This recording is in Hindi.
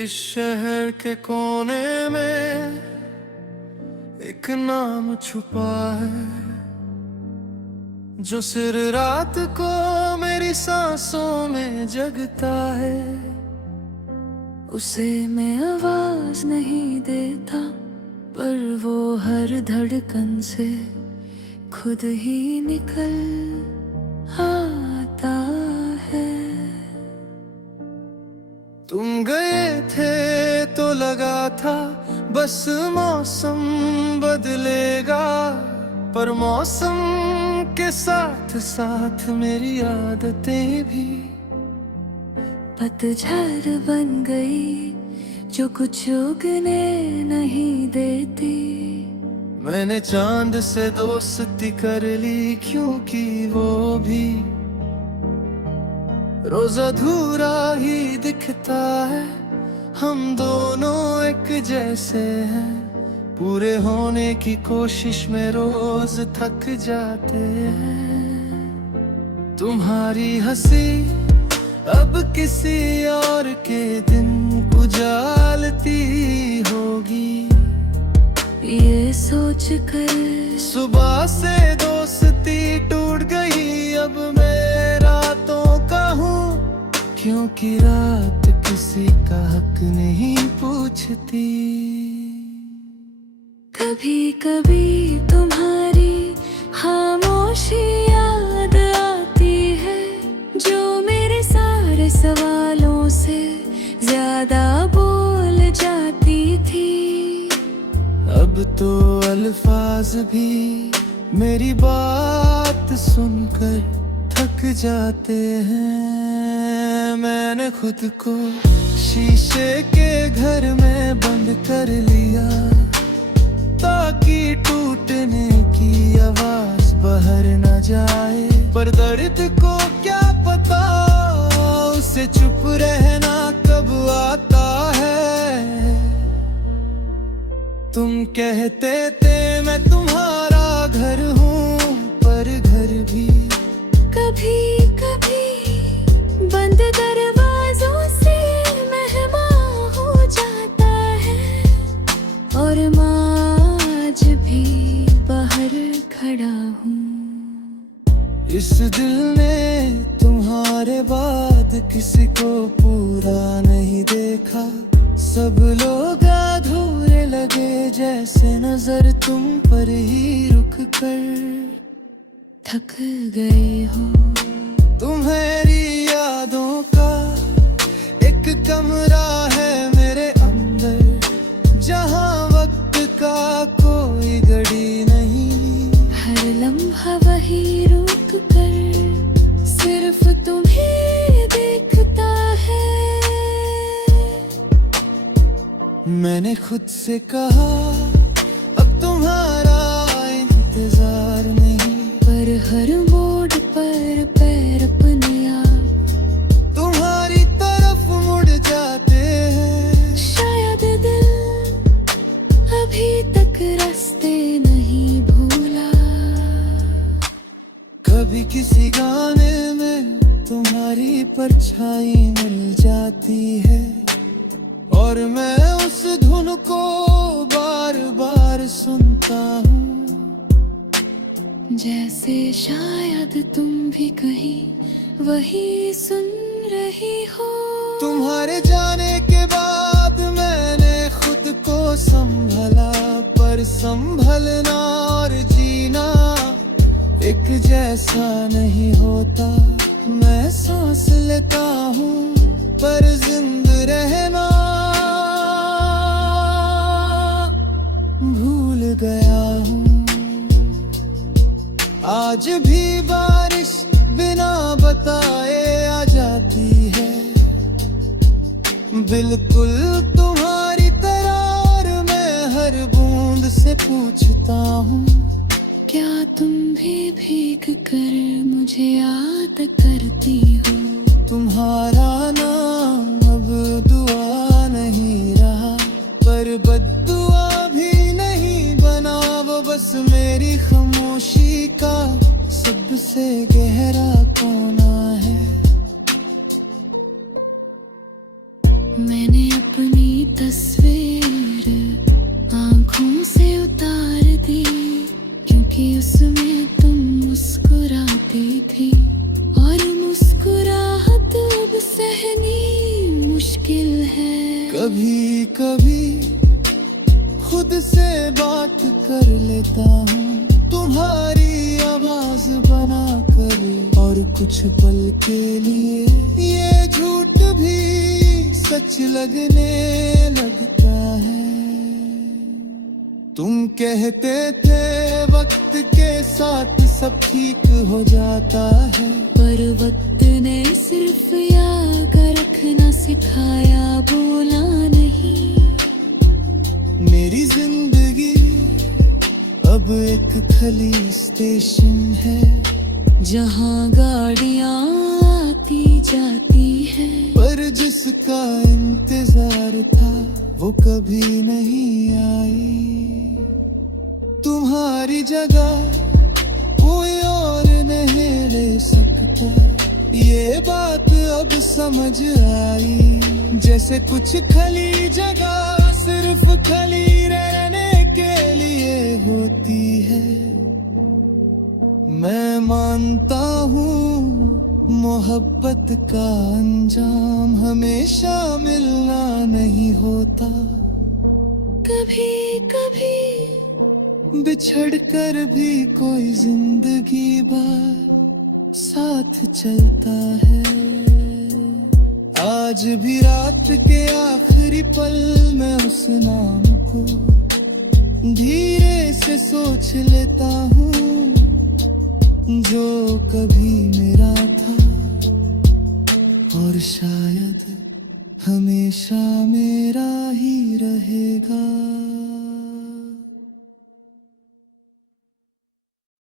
इस शहर के कोने में एक नाम छुपा है, जो सिर रात को मेरी सांसों में जगता है। उसे मैं आवाज नहीं देता, पर वो हर धड़कन से खुद ही निकल आता है। तुम गए थे तो लगा था बस मौसम बदलेगा, पर मौसम के साथ साथ मेरी आदतें भी पतझड़ बन गई, जो कुछ उगने नहीं देती। मैंने चांद से दोस्ती कर ली, क्योंकि वो भी रोज अधूरा ही दिखता है। हम दोनों एक जैसे हैं, पूरे होने की कोशिश में रोज थक जाते हैं। तुम्हारी हंसी अब किसी और के दिन उजालती होगी, ये सोच कर सुबह से दोस्ती टूट गई। अब मैं रातों का हूँ, क्योंकि रात किसी का हक नहीं पूछती। कभी कभी तुम्हारी खामोशी याद आती है, जो मेरे सारे सवालों से ज्यादा बोल जाती थी। अब तो अल्फाज भी मेरी बात सुनकर थक जाते हैं। मैंने खुद को शीशे के घर में बंद कर लिया, ताकि टूटने की आवाज बाहर न जाए। पर दर्द को क्या पता, उसे चुप रहना कब आता है। तुम कहते थे मैं तुम्हारा घर हूँ, पर घर भी कभी कभी बंद दरवाजों से मेहमान हो जाता है। और आज भी बाहर खड़ा हूँ। इस दिल ने तुम्हारे बाद किसी को पूरा नहीं देखा। सब लोग अधूरे लगे, जैसे नजर तुम पर ही रुक कर थक गई हो। तुम्हारी यादों का एक कमरा है मेरे अंदर, जहाँ वक्त का कोई घड़ी नहीं। हर लम्हा वही रुक कर सिर्फ तुम्हें देखता है। मैंने खुद से कहा अब तुम्हारा इंतजार नहीं, पर हर मोड़ पर पैर अपने आप तुम्हारी तरफ मुड़ जाते हैं। शायद दिल अभी तक रास्ते नहीं भूला। कभी किसी गाने में तुम्हारी परछाई मिल जाती है, और मैं उस धुन को बार बार सुनता हूँ। जैसे शायद तुम भी कहीं वही सुन रही हो। तुम्हारे जाने के बाद मैंने खुद को संभला, पर संभलना और जीना एक जैसा नहीं होता। मैं सांस लेता हूँ, पर जिंदा रहना भूल गया हूँ। आज भी बारिश बिना बताए आ जाती है, बिल्कुल तुम्हारी तरह। और मैं हर बूंद से पूछता हूँ, क्या तुम भी भीग कर मुझे याद करती हो। तुम्हारा नाम अब दुआ नहीं रहा, पर बद्दुआ भी नहीं बना। वो बस मेरी खामोशी का सबसे गहरा कोना है। मैंने अपनी कभी कभी खुद से बात कर लेता हूँ तुम्हारी आवाज बना कर, और कुछ पल के लिए ये झूठ भी सच लगने लगता है। तुम कहते थे वक्त के साथ सब ठीक हो जाता है, पर वक्त ने सिर्फ याद रखना सिखाया, बोला नहीं। मेरी जिंदगी अब एक खाली स्टेशन है, जहाँ गाड़ियाँ आती जाती है, पर जिसका इंतजार था वो कभी नहीं आई। तुम्हारी जगह कोई और नहीं ले सकता, ये बात अब समझ आई। जैसे कुछ खाली जगह सिर्फ खाली रहने के लिए होती है। मैं मानता हूँ मोहब्बत का अंजाम हमेशा मिलना नहीं होता, कभी कभी बिछड़ कर भी कोई जिंदगी भर साथ चलता है। आज भी रात के आखिरी पल में उस नाम को धीरे से सोच लेता हूँ जो कभी मेरा था, और शायद हमेशा मेरा ही रहेगा।